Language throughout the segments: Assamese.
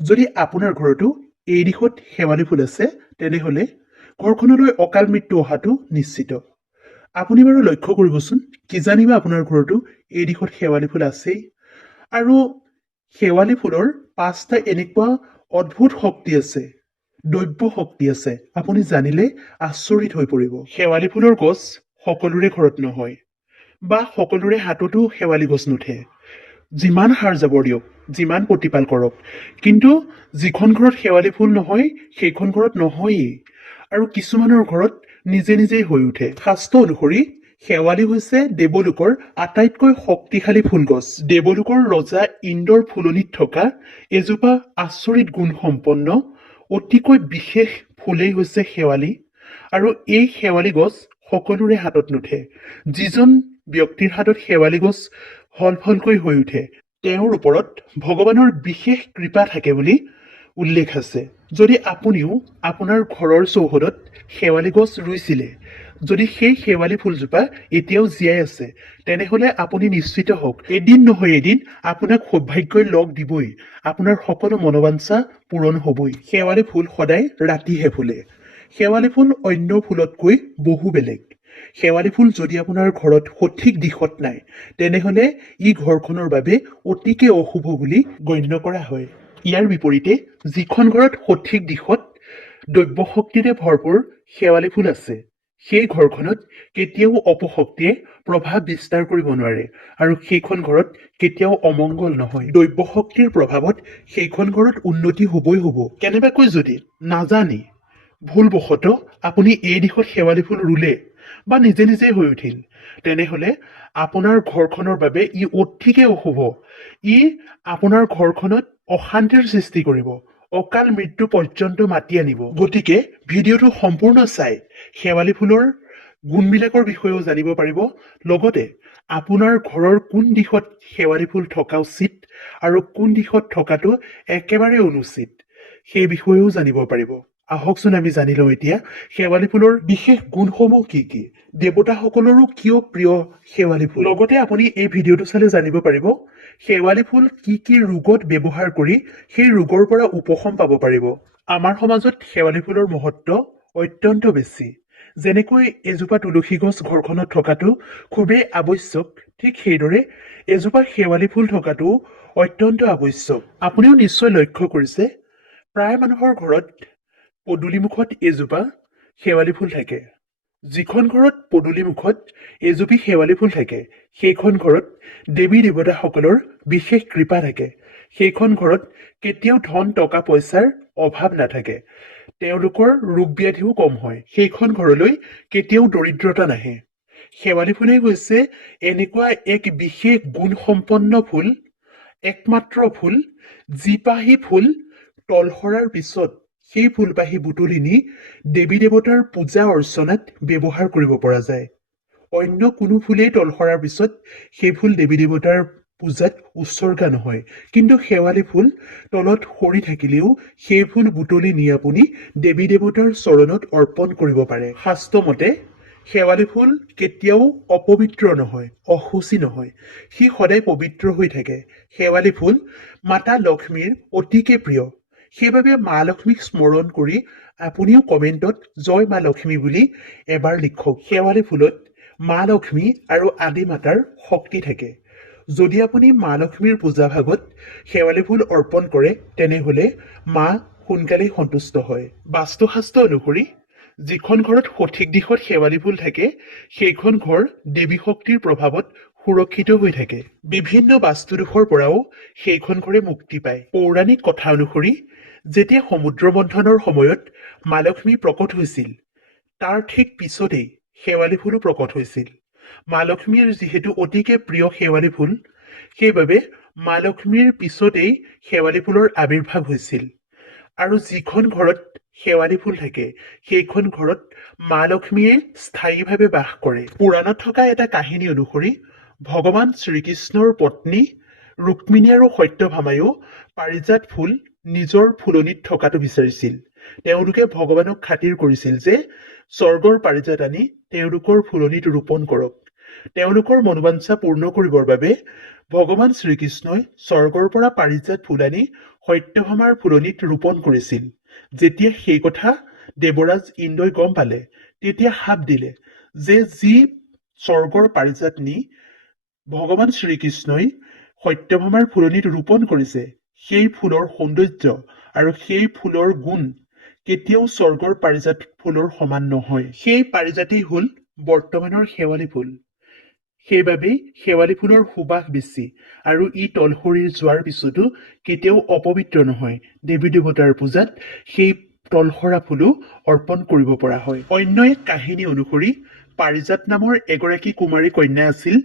যদি আপোনাৰ ঘৰতো এই দিশত শেৱালি ফুল আছে তেনেহ'লে ঘৰখনলৈ অকাল মৃত্যু অহাটো নিশ্চিত। আপুনি বাৰু লক্ষ্য কৰিবচোন কিজানিবা আপোনাৰ ঘৰতো এই দিশত শেৱালি ফুল আছেই। আৰু শেৱালি ফুলৰ পাঁচটা এনেকুৱা অদ্ভুত শক্তি আছে দৈব্য শক্তি আছে আপুনি জানিলে আচৰিত হৈ পৰিব। শেৱালি ফুলৰ গছ সকলোৰে ঘৰত নহয় বা সকলোৰে হাততো শেৱালি গছ নুঠে। যিমান সাৰ জাবৰ দিয়ক যিমান প্ৰতিপাল কৰক কিন্তু যিখন ঘৰত শেৱালি ফুল নহয় সেইখন ঘৰত নহয়েই। আৰু কিছুমানৰ ঘৰত নিজে নিজেই হৈ উঠে। শাস্ত্ৰ অনুসৰি শেৱালি হৈছে দেৱলোকৰ আটাইতকৈ শক্তিশালী ফুলগছ। দেৱলোকৰ ৰজা ইন্দ্ৰৰ ফুলনিত থকা এজোপা আচৰিত গুণসম্পন্ন অতিকৈ বিশেষ ফুলেই হৈছে শেৱালি। আৰু এই শেৱালি গছ সকলোৰে হাতত নুঠে। যিজন ব্যক্তিৰ হাতত শেৱালি গছ ফল ফলকৈ হৈ উঠে। তেওঁৰ ওপৰত ভগৱানৰ বিশেষ কৃপা থাকে বুলি উল্লেখ আছে। যদি আপুনিও আপোনাৰ ঘৰৰ চৌহদত শেৱালি গছ ৰুইছিলে যদি সেই শেৱালি ফুলজোপা এতিয়াও জীয়াই আছে তেনেহলে আপুনি নিশ্চিত হওক এদিন নহয় এদিন আপোনাক সৌভাগ্যই লগ দিবই। আপোনাৰ সকলো মনোবাঞ্ছা পূৰণ হ'বই। শেৱালি ফুল সদায় ৰাতিহে ফুলে। শেৱালি ফুল অন্য ফুলতকৈ বহু বেলেগ। শেৱালি ফুল যদি আপোনাৰ ঘৰত সঠিক দিশত নাই তেনেহলে ই ঘৰখনৰ বাবে অতিকে অশুভ বুলি গণ্য কৰা হয়। ইয়াৰ বিপৰীতে যিখন ঘৰত সঠিক দিশত দৈব্য শক্তিৰে ভৰপূৰ শেৱালি ফুল আছে সেই ঘৰখনত কেতিয়াও অপশক্তিয়ে প্ৰভাৱ বিস্তাৰ কৰিব নোৱাৰে আৰু সেইখন ঘৰত কেতিয়াও অমংগল নহয়। দৈব্য শক্তিৰ প্ৰভাৱত সেইখন ঘৰত উন্নতি হ'বই হ'ব। কেনেবাকৈ যদি নাজানি ভুলবশতঃ আপুনি এই দিশত শেৱালি ফুল ৰুলে বা নিজে নিজেই হৈ উঠিল। তেনেহলে আপোনাৰ ঘৰখনৰ বাবে ই অতিকে অশুভ। ই আপোনাৰ ঘৰখনত অশান্তিৰ সৃষ্টি কৰিব। অকাল মৃত্যু পৰ্যন্ত মাতি আনিব। গতিকে ভিডিঅ'টো সম্পূৰ্ণ চাই। শেৱালি ফুলৰ গুণবিলাকৰ বিষয়েও জানিব পাৰিব। লগতে আপোনাৰ ঘৰৰ কোন দিশত শেৱালি ফুল থকা উচিত আৰু কোন দিশত থকাটো একেবাৰে অনুচিত। সেই বিষয়েও জানিব পাৰিব। আহকচোন আমি জানি লওঁ এতিয়া শেৱালি ফুলৰ বিশেষ গুণসমূহ কি কি? দেৱতাসকলৰো কিয় প্ৰিয় শেৱালি ফুল? লগতে আপুনি এই ভিডিঅ'টো চালে জানিব পাৰিব শেৱালি ফুল কি কি ৰোগত ব্যৱহাৰ কৰি সেই ৰোগৰ পৰা উপশম পাব পাৰিব। আমাৰ সমাজত শেৱালি ফুলৰ মহত্ব অত্যন্ত বেছি। যেনেকৈ এজোপা তুলসী গছ ঘৰখনত থকাটো খুবেই আৱশ্যক ঠিক সেইদৰে এজোপা শেৱালি ফুল থকাটো অত্যন্ত আৱশ্যক। আপুনিও নিশ্চয় লক্ষ্য কৰিছে প্ৰায় মানুহৰ ঘৰত পদূলিমুখত এজোপা শেৱালি ফুল থাকে। যিখন ঘৰত পদূলিমুখত এজুপি শেৱালি ফুল থাকে সেইখন ঘৰত দেৱী দেৱতাসকলৰ বিশেষ কৃপা থাকে। সেইখন ঘৰত কেতিয়াও ধন টকা পইচাৰ অভাৱ নাথাকে। তেওঁলোকৰ ৰোগ ব্যাধিও কম হয়। সেইখন ঘৰলৈ কেতিয়াও দৰিদ্ৰতা নাহে। শেৱালি ফুলেই হৈছে এনেকুৱা এক বিশেষ গুণসম্পন্ন ফুল একমাত্ৰ ফুল যিপাহি ফুল তলসৰাৰ পিছত সেই ফুলপাহি বুটলি নি দেৱী দেৱতাৰ পূজা অৰ্চনাত ব্যৱহাৰ কৰিব পৰা যায়। অন্য কোনো ফুলেই তলসৰাৰ পিছত সেই ফুল দেৱী দেৱতাৰ পূজাত উৎসৰ্গা নহয় কিন্তু শেৱালি ফুল তলত সৰি থাকিলেও সেই ফুল বুটলি নি আপুনি দেৱী দেৱতাৰ চৰণত অৰ্পণ কৰিব পাৰে। শাস্ত্ৰমতে শেৱালি ফুল কেতিয়াও অপবিত্ৰ নহয় অসুচি নহয় সি সদায় পবিত্ৰ হৈ থাকে। শেৱালি ফুল মাতা লক্ষ্মীৰ অতিকে প্ৰিয়। সেইবাবে মা লক্ষ্মীক স্মৰণ কৰি আপুনিও কমেণ্টত জয় মা লক্ষ্মী বুলি এবাৰ লিখক। শেৱালি ফুলত মা লক্ষ্মী আৰু আদি মাতাৰ শক্তি থাকে। যদি আপুনি মা লক্ষ্মীৰ পূজা ভাগত শেৱালি ফুল অৰ্পণ কৰে তেনেহলে মা সোনকালেই সন্তুষ্ট হয়। বাস্তুশাস্ত্ৰ অনুসৰি যিখন ঘৰত সঠিক দিশত শেৱালি ফুল থাকে সেইখন ঘৰ দেৱী শক্তিৰ প্ৰভাৱত সুৰক্ষিত হৈ থাকে। বিভিন্ন বাস্তুদোষৰ পৰাও সেইখন ঘৰে মুক্তি পায়। পৌৰাণিক কথা অনুসৰি যেতিয়া সমুদ্ৰ মন্থনৰ সময়ত মা লক্ষ্মী প্ৰকট হৈছিল তাৰ ঠিক পিছতেই শেৱালি ফুলো প্ৰকট হৈছিল। মা লক্ষ্মীৰ যিহেতু অতিকে প্ৰিয় শেৱালি ফুল সেইবাবে মা লক্ষ্মীৰ পিছতেই শেৱালি ফুলৰ আৱিৰ্ভাৱ হৈছিল। আৰু যিখন ঘৰত শেৱালি ফুল থাকে সেইখন ঘৰত মা লক্ষ্মীয়ে স্থায়ীভাৱে বাস কৰে। পুৰাণত থকা এটা কাহিনী অনুসৰি ভগৱান শ্ৰীকৃষ্ণৰ পত্নী ৰুক্মিণী আৰু সত্যভামায়ো পাৰিজাত ফুল নিজৰ ফুলনিত থকাটো বিচাৰিছিল। তেওঁলোকে ভগৱানক খাতিৰ কৰিছিল যে স্বৰ্গৰ পাৰিজাত আনি তেওঁলোকৰ ফুলনিত ৰোপণ কৰক। তেওঁলোকৰ মনোবাঞ্ছা পূৰ্ণ কৰিবৰ বাবে ভগৱান শ্ৰীকৃষ্ণই স্বৰ্গৰ পৰা পাৰিজাত ফুল আনি সত্যভামাৰ ফুলনিত ৰোপণ কৰিছিল। যেতিয়া সেই কথা দেৱৰাজ ইন্দ্ৰই গম পালে তেতিয়া শাপ দিলে যে যি স্বৰ্গৰ পাৰিজাত নি ভগৱান শ্ৰীকৃষ্ণই সত্যভামাৰ ফুলনিত ৰোপণ কৰিছে। সেই ফুলৰ সৌন্দৰ্য আৰু সেই ফুলৰ গুণ কেতিয়াও স্বৰ্গৰ পাৰিজাত ফুলৰ সমান নহয়। সেই পাৰিজাতেই হল বৰ্তমানৰ শেৱালি ফুল। সেইবাবেই শেৱালি ফুলৰ সুবাস বেছি আৰু ই তলসৰিৰ যোৱাৰ পিছতো কেতিয়াও অপবিত্ৰ নহয়। দেৱী দেৱতাৰ পূজাত সেই তলসৰা ফুলো অৰ্পণ কৰিব পৰা হয়। অন্য এক কাহিনী অনুসৰি পাৰিজাত নামৰ এগৰাকী কুমাৰী কন্যা আছিল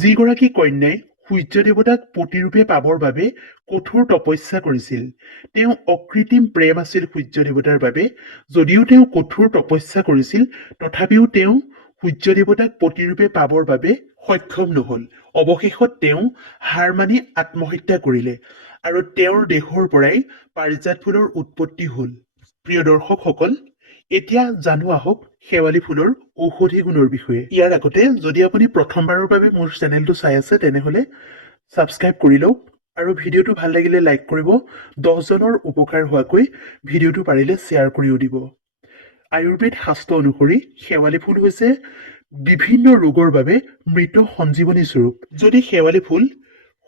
যিগৰাকী কন্যাই সূৰ্য দেৱতাক পতিৰূপে পাবৰ বাবে কঠোৰ তপস্যা কৰিছিল। তেওঁ অকৃত্ৰিম প্ৰেম আছিল সূৰ্য দেৱতাৰ বাবে যদিও তেওঁ কঠোৰ তপস্যা কৰিছিল তথাপিও তেওঁ সূৰ্য দেৱতাক পতিৰূপে পাবৰ বাবে সক্ষম নহল। অৱশেষত তেওঁ হাৰ মানি আত্মহত্যা কৰিলে আৰু তেওঁৰ দেহৰ পৰাই পাৰিজাত ফুলৰ উৎপত্তি হল। প্ৰিয় দৰ্শকসকল এতিয়া জানো আহক শেৱালি ফুলৰ ঔষধি গুণৰ বিষয়ে। ইয়াৰ আগতে যদি আপুনি প্ৰথমবাৰৰ বাবে মোৰ চেনেলটো চাই আছে তেনেহলে ছাবস্ক্ৰাইব কৰি লওক আৰু ভিডিঅ'টো ভাল লাগিলে লাইক কৰিব দহজনৰ উপকাৰ হোৱাকৈ ভিডিঅ'টো পাৰিলে শ্বেয়াৰ কৰিও দিব। আয়ুৰ্বেদ শাস্ত্ৰ অনুসৰি শেৱালি ফুল হৈছে বিভিন্ন ৰোগৰ বাবে মৃত সঞ্জীৱনী স্বৰূপ। যদি শেৱালি ফুল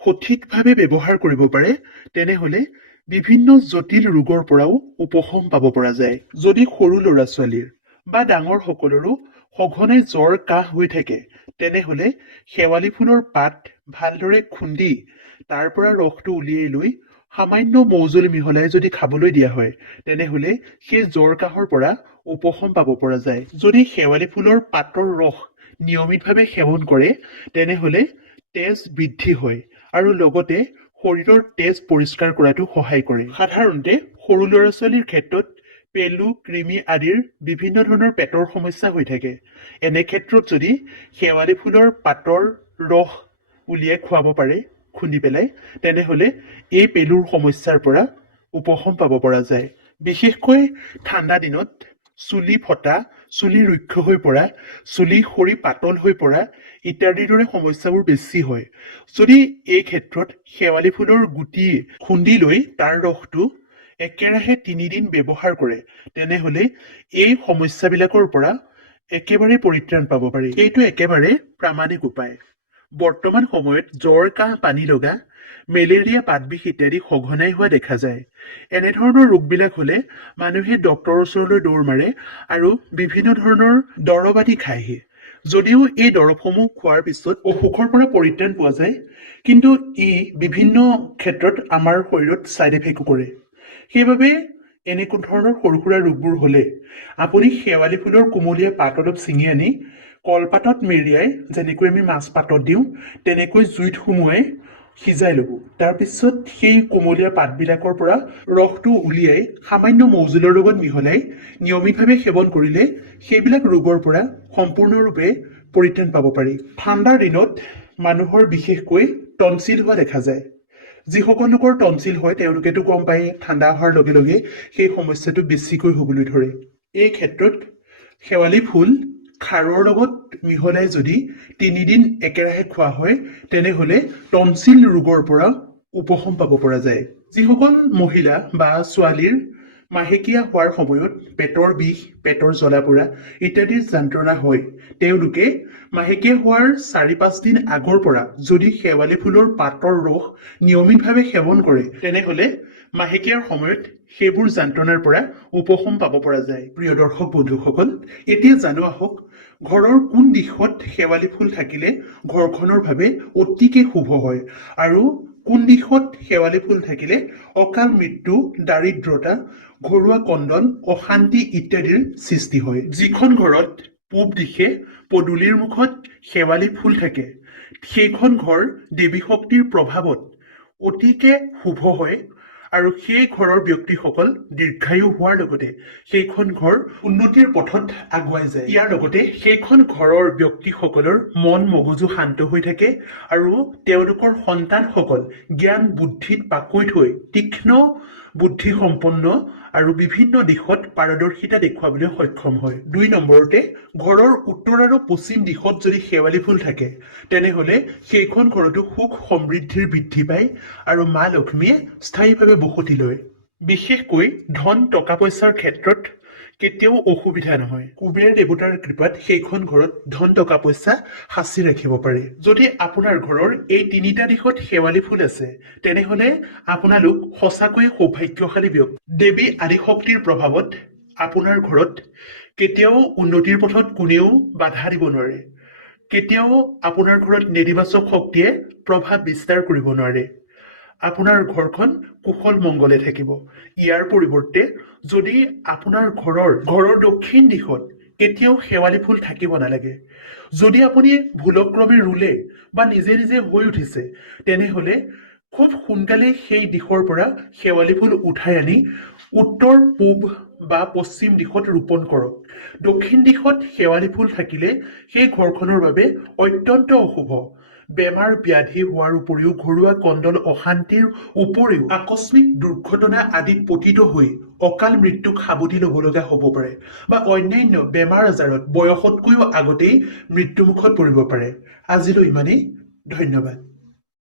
সঠিকভাৱে ব্যৱহাৰ কৰিব পাৰে তেনেহলে বিভিন্ন জটিল ৰোগৰ পৰাও উপশম পাব পৰা যায়। যদি সৰু ল'ৰা ছোৱালীৰ বা ডাঙৰ সকলৰো সঘনাই জ্বৰ কাহ হৈ থাকে তেনেহলে শেৱালি ফুলৰ পাত ভালদৰে খুন্দি তাৰ পৰা ৰসটো উলিয়াই লৈ সামান্য মৌজুল মিহলাই যদি খাবলৈ দিয়া হয় তেনেহলে সেই জ্বৰ কাহৰ পৰা উপশম পাব পৰা যায়। যদি শেৱালি ফুলৰ পাতৰ ৰস নিয়মিতভাৱে সেৱন কৰে তেনেহলে তেজ বৃদ্ধি হয় আৰু লগতে শৰীৰৰ তেজ পৰিষ্কাৰ কৰাতো সহায় কৰে। সাধাৰণতে সৰু ল'ৰা ছোৱালীৰ ক্ষেত্ৰত পেলু কৃমি আদিৰ বিভিন্ন ধৰণৰ পেটৰ সমস্যা হৈ থাকে। এনে ক্ষেত্ৰত যদি শেৱালি ফুলৰ পাতৰ ৰস উলিয়াই খুৱাব পাৰে খুন্দি পেলাই তেনেহলে এই পেলুৰ সমস্যাৰ পৰা উপশম পাব পৰা যায়। বিশেষকৈ ঠাণ্ডা দিনত চুলি ফটা চুলি ৰুক্ষ হৈ পৰা চুলি সৰি পাতল হৈ পৰা ইত্যাদিৰ দৰে সমস্যাবোৰ বেছি হয়। যদি এই ক্ষেত্ৰত শেৱালি ফুলৰ গুটি খুন্দি লৈ তাৰ ৰসটো একেৰাহে তিনিদিন ব্যৱহাৰ কৰে তেনেহলে এই সমস্যাবিলাকৰ পৰা একেবাৰে পৰিত্ৰাণ পাব পাৰি। এইটো একেবাৰে প্ৰামাণিক উপায়। বৰ্তমান সময়ত জ্বৰ কাহ পানী লগা মেলেৰিয়া পাতবিষ ইত্যাদি সঘনাই হোৱা দেখা যায়। এনেধৰণৰ ৰোগবিলাক হলে মানুহে ডক্তৰৰ ওচৰলৈ দৌৰ মাৰে আৰু বিভিন্ন ধৰণৰ দৰৱ আদি খায়হি। যদিও এই দৰৱসমূহ খোৱাৰ পিছত অসুখৰ পৰা পৰিত্ৰাণ পোৱা যায় কিন্তু ই বিভিন্ন ক্ষেত্ৰত আমাৰ শৰীৰত ছাইড এফেক্টো কৰে। সেইবাবে এনেকুৱা ধৰণৰ সৰু সুৰা ৰোগবোৰ হলে আপুনি শেৱালি ফুলৰ কুমলীয়া পাত অলপ ছিঙি আনি কলপাতত মেৰিয়াই যেনেকৈ আমি মাছ পাতত দিওঁ তেনেকৈ জুইত সুমুৱাই সিজাই ল'ব। তাৰপিছত সেই কোমলীয়া পাতবিলাকৰ পৰা ৰসটো উলিয়াই সামান্য মৌজোলৰ লগত মিহলাই নিয়মিতভাৱে সেৱন কৰিলে সেইবিলাক ৰোগৰ পৰা সম্পূৰ্ণৰূপে পৰিত্ৰাণ পাব পাৰি। ঠাণ্ডাৰ দিনত মানুহৰ বিশেষকৈ টনচিল হোৱা দেখা যায়। যিসকল লোকৰ টনচিল হয় তেওঁলোকেতো গম পায় ঠাণ্ডা হোৱাৰ লগে লগে সেই সমস্যাটো বেছিকৈ হ'বলৈ ধৰে। এই ক্ষেত্ৰত শেৱালি ফুল খাৰৰ লগত মিহলাই যদি তিনিদিন একেৰাহে খোৱা হয় তেনেহলে টনচিল ৰোগৰ পৰা উপশম পাব পৰা যায়। যিসকল মহিলা বা ছোৱালীৰ মাহেকীয়া হোৱাৰ সময়ত পেটৰ বিষ পেটৰ জ্বলা পোৰা ইত্যাদিৰ যন্ত্ৰণা হয় তেওঁলোকে মাহেকীয়া হোৱাৰ চাৰি পাঁচ দিন আগৰ পৰা যদি শেৱালি ফুলৰ পাতৰ ৰস নিয়মিতভাৱে সেৱন কৰে তেনেহলে মাহেকীয়াৰ সময়ত সেইবোৰ যন্ত্ৰণাৰ পৰা উপশম পাব পৰা যায়। প্ৰিয় দৰ্শক বন্ধুসকল এতিয়া জানো আহক ঘৰৰ কোন দিশত শেৱালি ফুল থাকিলে ঘৰখনৰ বাবে অতিকে শুভ হয় আৰু কোন দিশত শেৱালি ফুল থাকিলে অকাল মৃত্যু দাৰিদ্ৰতা ঘৰুৱা কণ্ডন অশান্তি ইত্যাদিৰ সৃষ্টি হয়। যিখন ঘৰত পূব দিশে পদূলিৰ মুখত শেৱালি ফুল থাকে সেইখন ঘৰ দেৱী শক্তিৰ প্ৰভাৱত অতিকে শুভ হয় আৰু সেই ঘৰৰ ব্যক্তিসকল দীৰ্ঘায়ু হোৱাৰ লগতে সেইখন ঘৰ উন্নতিৰ পথত আগুৱাই যায়। ইয়াৰ লগতে সেইখন ঘৰৰ ব্যক্তিসকলৰ মন মগজু শান্ত হৈ থাকে আৰু তেওঁলোকৰ সন্তানসকল জ্ঞান বুদ্ধিত পাকৈত হৈ তীক্ষ্ণ বুদ্ধিসম্পন্ন আৰু বিভিন্ন দিশত পাৰদৰ্শিতা দেখুৱাবলৈ সক্ষম হয়। দুই নম্বৰতে ঘৰৰ উত্তৰ আৰু পশ্চিম দিশত যদি শেৱালি ফুল থাকে তেনেহলে সেইখন ঘৰতো সুখ সমৃদ্ধিৰ বৃদ্ধি পায় আৰু মা লক্ষ্মীয়ে স্থায়ীভাৱে বসতি লয়। বিশেষকৈ ধন টকা পইচাৰ ক্ষেত্ৰত কেতিয়াও অসুবিধা নহয়। কুবেৰ দেৱতাৰ কৃপাত সেইখন ঘৰত ধন টকা পইচা সাঁচি ৰাখিব পাৰে। যদি আপোনাৰ ঘৰৰ এই তিনিটা দিশত শেৱালি ফুল আছে তেনেহলে আপোনালোক সঁচাকৈয়ে সৌভাগ্যশালী ব্যক্তি। দেৱী আদিশক্তিৰ প্ৰভাৱত আপোনাৰ ঘৰত কেতিয়াও উন্নতিৰ পথত কোনেও বাধা দিব নোৱাৰে। কেতিয়াও আপোনাৰ ঘৰত নেতিবাচক শক্তিয়ে প্ৰভাৱ বিস্তাৰ কৰিব নোৱাৰে। আপোনাৰ ঘৰখন কুশল মংগলে থাকিব। ইয়াৰ পৰিৱৰ্তে যদি আপোনাৰ ঘৰৰ ঘৰৰ দক্ষিণ দিশত কেতিয়াও শেৱালি ফুল থাকিব নালাগে। যদি আপুনি ভুলক্ৰমে ৰুলে বা নিজে নিজে হৈ উঠিছে তেনেহলে খুব সোনকালে সেই দিশৰ পৰা শেৱালি ফুল উঠাই আনি উত্তৰ পূব বা পশ্চিম দিশত ৰোপণ কৰক। দক্ষিণ দিশত শেৱালি ফুল থাকিলে সেই ঘৰখনৰ বাবে অত্যন্ত অশুভ। বেমাৰ ব্যাধি হোৱাৰ উপৰিও ঘৰুৱা কণ্ডল অশান্তিৰ উপৰিও আকস্মিক দুৰ্ঘটনা আদিত পতিত হৈ অকাল মৃত্যুক সাৱটি ল'ব লগা হ'ব পাৰে বা অন্যান্য বেমাৰ আজাৰত বয়সতকৈও আগতেই মৃত্যুমুখত পৰিব পাৰে। আজিলৈ ইমানেই। ধন্যবাদ।